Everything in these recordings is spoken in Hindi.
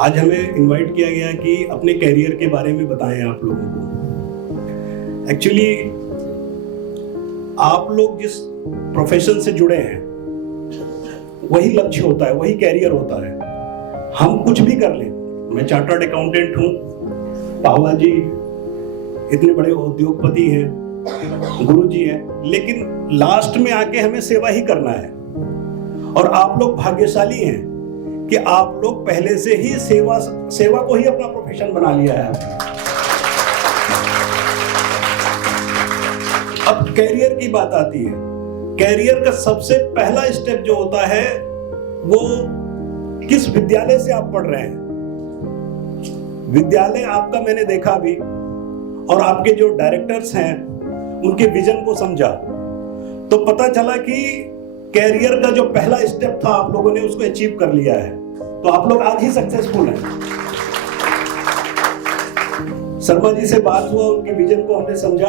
आज हमें इनवाइट किया गया कि अपने कैरियर के बारे में बताएं आप लोगों को। एक्चुअली आप लोग जिस प्रोफेशन से जुड़े हैं वही लक्ष्य होता है, वही कैरियर होता है। हम कुछ भी कर लें, मैं चार्टर्ड अकाउंटेंट हूँ, पावा जी इतने बड़े उद्योगपति हैं, गुरु जी हैं, लेकिन लास्ट में आके हमें सेवा ही करना है। और आप लोग भाग्यशाली हैं कि आप लोग पहले से ही सेवा को ही अपना प्रोफेशन बना लिया है। अब कैरियर की बात आती है। कैरियर का सबसे पहला स्टेप जो होता है वो किस विद्यालय से आप पढ़ रहे हैं। विद्यालय आपका मैंने देखा भी, और आपके जो डायरेक्टर्स हैं उनके विजन को समझा तो पता चला कि कैरियर का जो पहला स्टेप था आप लोगों ने उसको अचीव कर लिया है। तो आप लोग आज ही सक्सेसफुल हैं। शर्मा जी से बात हुआ, उनके विजन को हमने समझा,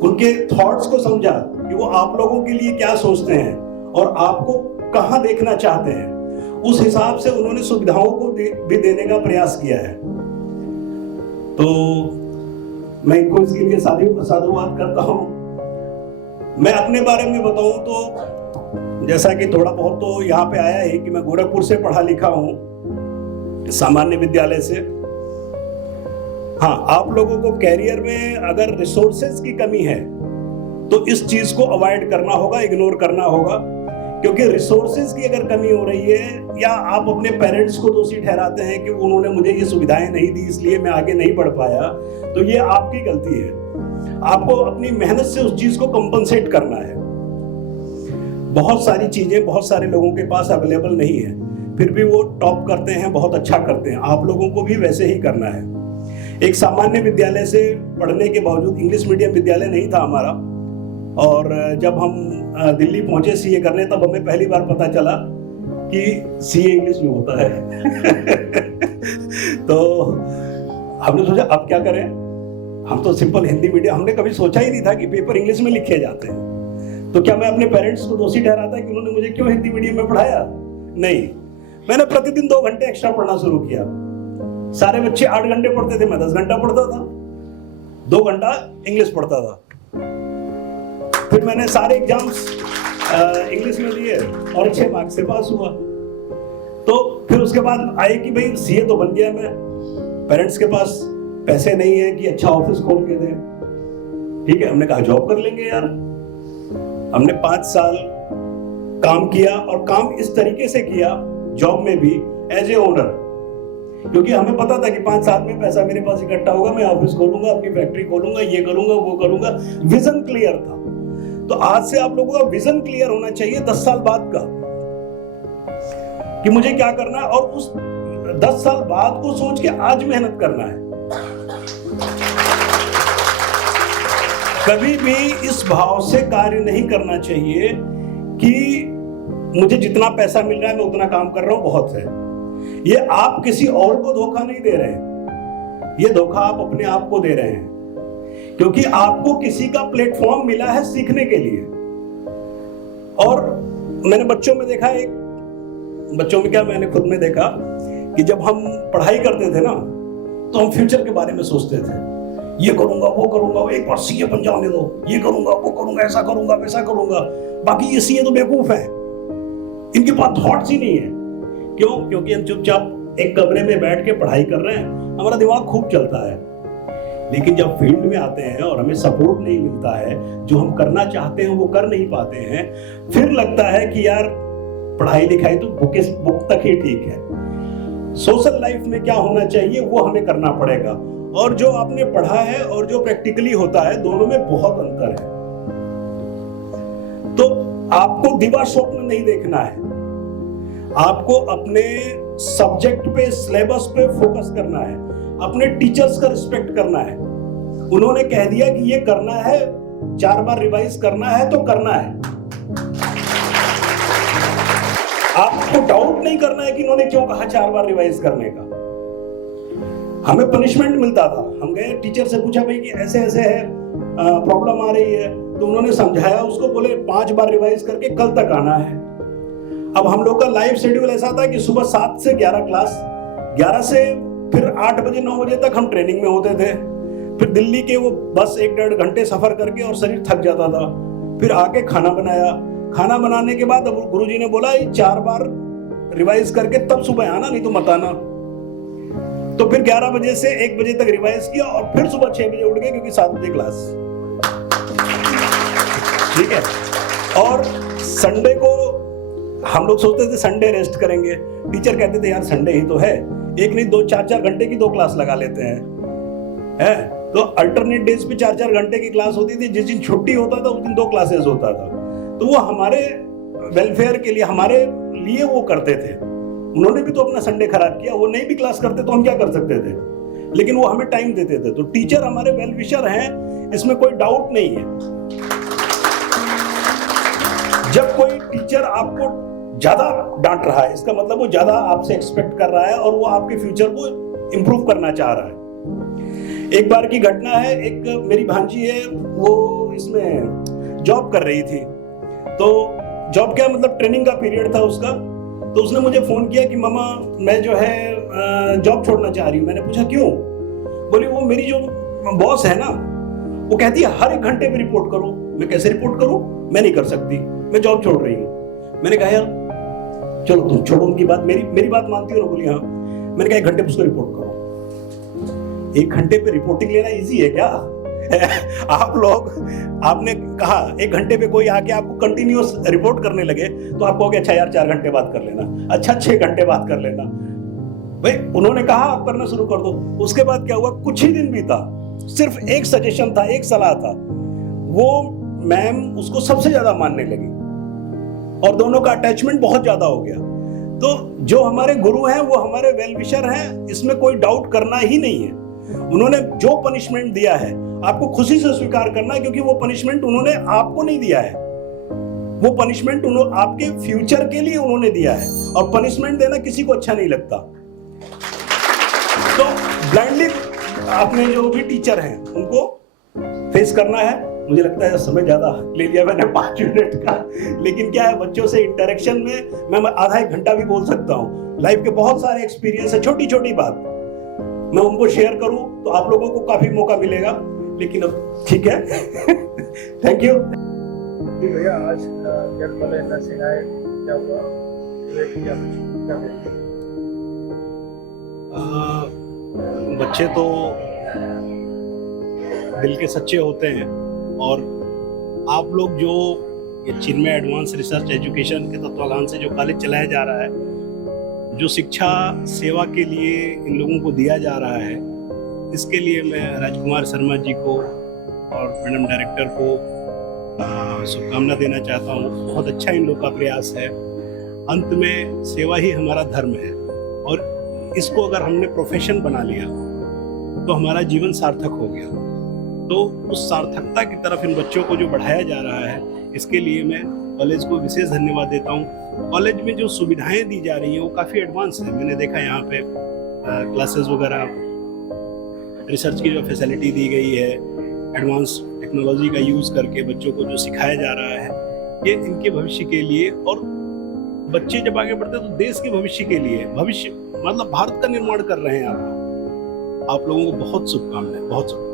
उनके थॉट्स को समझा कि वो आप लोगों के लिए क्या सोचते हैं और आपको कहां देखना चाहते हैं। उस हिसाब से उन्होंने सुविधाओं को भी देने का प्रयास किया है। तो मैं इनको इसके लिए साधुवाद करता हूं। मैं अपने बारे में बताऊं तो जैसा कि थोड़ा बहुत तो यहाँ पे आया है कि मैं गोरखपुर से पढ़ा लिखा हूं, सामान्य विद्यालय से। हाँ, आप लोगों को कैरियर में अगर रिसोर्सेज की कमी है तो इस चीज को अवॉइड करना होगा, इग्नोर करना होगा। क्योंकि रिसोर्सेज की अगर कमी हो रही है या आप अपने पेरेंट्स को दोषी ठहराते हैं कि उन्होंने मुझे ये सुविधाएं नहीं दी इसलिए मैं आगे नहीं बढ़ पाया, तो ये आपकी गलती है। आपको अपनी मेहनत से उस चीज को कंपनसेट करना है। बहुत सारी चीजें बहुत सारे लोगों के पास अवेलेबल नहीं है, फिर भी वो टॉप करते हैं, बहुत अच्छा करते हैं। आप लोगों को भी वैसे ही करना है। एक सामान्य विद्यालय से पढ़ने के बावजूद, इंग्लिश मीडियम विद्यालय नहीं था हमारा, और जब हम दिल्ली पहुंचे सीए करने तब हमें पहली बार पता चला कि सीए इंग्लिश में होता है। तो हमने सोचा अब क्या करें, हम तो सिंपल हिंदी मीडियम, हमने कभी सोचा ही नहीं था कि पेपर इंग्लिश में लिखे जाते हैं। तो क्या मैं अपने पेरेंट्स को दोषी ठहराता कि उन्होंने मुझे क्यों हिंदी मीडियम में पढ़ाया? नहीं, मैंने प्रतिदिन 2 घंटे एक्स्ट्रा पढ़ना शुरू किया। सारे बच्चे 8 घंटे पढ़ते थे, मैं 10 घंटा पढ़ता था, 2 घंटा इंग्लिश पढ़ता था। फिर मैंने सारे एग्जाम्स इंग्लिश में दिए और अच्छे मार्क्स से पास हुआ। तो फिर उसके बाद आए कि भाई सीए तो बन गया मैं, पेरेंट्स के पास पैसे नहीं है कि अच्छा ऑफिस खोल के दें। ठीक है, हमने कहा जॉब कर लेंगे यार। हमने 5 साल काम किया, और काम इस तरीके से किया जॉब में भी एज ए ओनर, क्योंकि हमें पता था कि 5 साल में पैसा मेरे पास इकट्ठा होगा, मैं ऑफिस खोलूंगा, अपनी फैक्ट्री खोलूंगा, ये करूंगा वो करूंगा। विजन क्लियर था। तो आज से आप लोगों का विजन क्लियर होना चाहिए 10 साल बाद का, कि मुझे क्या करना है, और उस 10 साल बाद को सोच के आज मेहनत करना है। कभी भी इस भाव से कार्य नहीं करना चाहिए कि मुझे जितना पैसा मिल रहा है मैं उतना काम कर रहा हूं, बहुत है। ये आप किसी और को धोखा नहीं दे रहे हैं, ये धोखा आप अपने आप को दे रहे हैं, क्योंकि आपको किसी का प्लेटफॉर्म मिला है सीखने के लिए। और मैंने बच्चों में देखा, बच्चों में क्या, मैंने खुद में देखा कि जब हम पढ़ाई करते थे ना तो हम फ्यूचर के बारे में सोचते थे, ये करूंगा वो करूंगा, एक बार सीए बन जाने दो, ये करूंगा वो करूंगा, ऐसा करूंगा वैसा करूंगा। बाकी ये सीए तो बेवकूफ है, इनके पास थॉट्स ही नहीं है। क्यों? क्योंकि हम चुपचाप एक कमरे में बैठ के पढ़ाई कर रहे हैं, हमारा दिमाग खूब चलता है। लेकिन जब फील्ड में आते हैं और हमें सपोर्ट नहीं मिलता है, जो हम करना चाहते हैं वो कर नहीं पाते हैं, फिर लगता है कि यार पढ़ाई लिखाई तो बुक तक ही ठीक है। सोशल लाइफ में क्या होना चाहिए वो हमें करना पड़ेगा, और जो आपने पढ़ा है और जो प्रैक्टिकली होता है, दोनों में बहुत अंतर है। तो आपको दिवा स्वप्न नहीं देखना है, आपको अपने सब्जेक्ट पे, सिलेबस पे फोकस करना है, अपने टीचर्स का रिस्पेक्ट करना है। उन्होंने कह दिया कि ये करना है, 4 बार रिवाइज करना है तो करना है। आपको डाउट नहीं करना है कि इन्होंने क्यों कहा 4 बार रिवाइज करने का। हमें पनिशमेंट मिलता था, हम गए टीचर से पूछा भाई कि ऐसे ऐसे है, प्रॉब्लम आ रही है, तो उन्होंने समझाया उसको, बोले 5 बार रिवाइज करके कल तक आना है। अब हम लोग का लाइफ शेड्यूल ऐसा था कि सुबह 7 से 11 क्लास, 11 से फिर 8 बजे 9 बजे तक हम ट्रेनिंग में होते थे। फिर दिल्ली के वो बस 1-1.5 घंटे सफर करके और शरीर थक जाता था। फिर आके खाना बनाया। खाना बनाने के बाद अब गुरुजी ने बोला 4 बार रिवाइज करके तब सुबह आना, नहीं तो मत आना। तो फिर 11 बजे से 1 बजे तक रिवाइज किया और फिर सुबह 6 बजे उठ गए क्योंकि 7 बजे क्लास। ठीक है। और संडे को हम लोग सोचते थे संडे रेस्ट करेंगे, टीचर कहते थे यार संडे ही तो है, एक नहीं 2-4 घंटे की 2 क्लास लगा लेते हैं। तो अल्टरनेट डेज पे 4-4 घंटे की क्लास होती थी। जिस दिन छुट्टी होता था उस दिन 2 क्लासेस होता था। तो वो हमारे वेलफेयर के लिए, हमारे लिए वो करते थे। उन्होंने भी तो अपना संडे खराब किया, वो नहीं भी क्लास करते तो हम क्या कर सकते थे, लेकिन वो हमें टाइम देते थे। तो टीचर हमारे वेल विशर हैं, इसमें कोई डाउट नहीं है। जब कोई टीचर आपको ज्यादा डांट रहा है, इसका मतलब वो ज्यादा आपसे एक्सपेक्ट कर रहा है और वो आपके फ्यूचर को इंप्रूव करना चाह रहा है। एक बार की घटना है, एक मेरी भांजी है, वो इसमें जॉब कर रही थी। तो जॉब क्या मतलब ट्रेनिंग का पीरियड था उसका। तो उसने मुझे फोन किया कि मामा मैं जो है जॉब छोड़ना चाह रही हूँ। मैंने पूछा क्यों? बोली वो मेरी जो बॉस है ना, वो कहती है हर 1 घंटे में रिपोर्ट करो। मैं कैसे रिपोर्ट करूं? मैं नहीं कर सकती, मैं जॉब छोड़ रही हूँ। मैंने कहा यार चलो तुम छोड़ो उनकी बात, मेरी बात मानती हो ना? बोली हाँ। मैंने कहा 1 घंटे पे उसको रिपोर्ट करो। 1 घंटे पे रिपोर्टिंग लेना इजी है क्या? आप लोग, आपने कहा 1 घंटे पे कोई आके आपको कंटिन्यूअस रिपोर्ट करने लगे तो आप कहोगे अच्छा यार 4 घंटे बात कर लेना, अच्छा 6 घंटे बात कर लेना। भाई उन्होंने कहा आप करना शुरू कर दो। उसके बाद क्या हुआ, कुछ ही दिन बीता, सिर्फ एक सजेशन था, एक सलाह था, वो मैम उसको सबसे ज्यादा मानने लगी और दोनों का अटैचमेंट बहुत ज्यादा हो गया। तो जो हमारे गुरु हैं वो हमारे वेल विशर हैं, इसमें कोई डाउट करना ही नहीं है। उन्होंने जो पनिशमेंट दिया है आपको खुशी से स्वीकार करना है, क्योंकि वो पनिशमेंट उन्होंने आपको नहीं दिया है, वो पनिशमेंट आपके फ्यूचर के लिए उन्होंने दिया है। और पनिशमेंट देना किसी को अच्छा नहीं लगता। तो ब्लाइंडली आपने जो भी टीचर हैं उनको फेस करना है। मुझे लगता है समय ज्यादा ले लिया मैंने 5 मिनट का, लेकिन क्या है बच्चों से इंटरेक्शन में मैं आधा 1 घंटा भी बोल सकता हूँ। लाइफ के बहुत सारे एक्सपीरियंस है, छोटी छोटी बात मैं उनको शेयर करूं तो आप लोगों को काफी मौका मिलेगा, लेकिन अब ठीक है। थैंक यू भैया। आज क्या कॉलेज नर्सिंग आए, क्या हुआ, बच्चे तो दिल के सच्चे होते हैं और आप लोग जो ये चिन्मय एडवांस रिसर्च एजुकेशन के तत्वाधान से जो कॉलेज चलाया जा रहा है, जो शिक्षा सेवा के लिए इन लोगों को दिया जा रहा है, इसके लिए मैं राजकुमार शर्मा जी को और मैडम डायरेक्टर को शुभकामना देना चाहता हूँ। बहुत अच्छा इन लोग का प्रयास है। अंत में सेवा ही हमारा धर्म है और इसको अगर हमने प्रोफेशन बना लिया तो हमारा जीवन सार्थक हो गया। तो उस सार्थकता की तरफ इन बच्चों को जो बढ़ाया जा रहा है, इसके लिए मैं कॉलेज को विशेष धन्यवाद देता हूँ। कॉलेज में जो सुविधाएं दी जा रही हैं वो काफ़ी एडवांस है। मैंने देखा यहाँ पे क्लासेस वगैरह, रिसर्च की जो फैसिलिटी दी गई है, एडवांस टेक्नोलॉजी का यूज़ करके बच्चों को जो सिखाया जा रहा है, ये इनके भविष्य के लिए, और बच्चे जब आगे बढ़ते हैं तो देश के भविष्य के लिए, भविष्य मतलब भारत का निर्माण कर रहे हैं आप लोगों को बहुत शुभकामनाएं, बहुत शुभकामनाएं।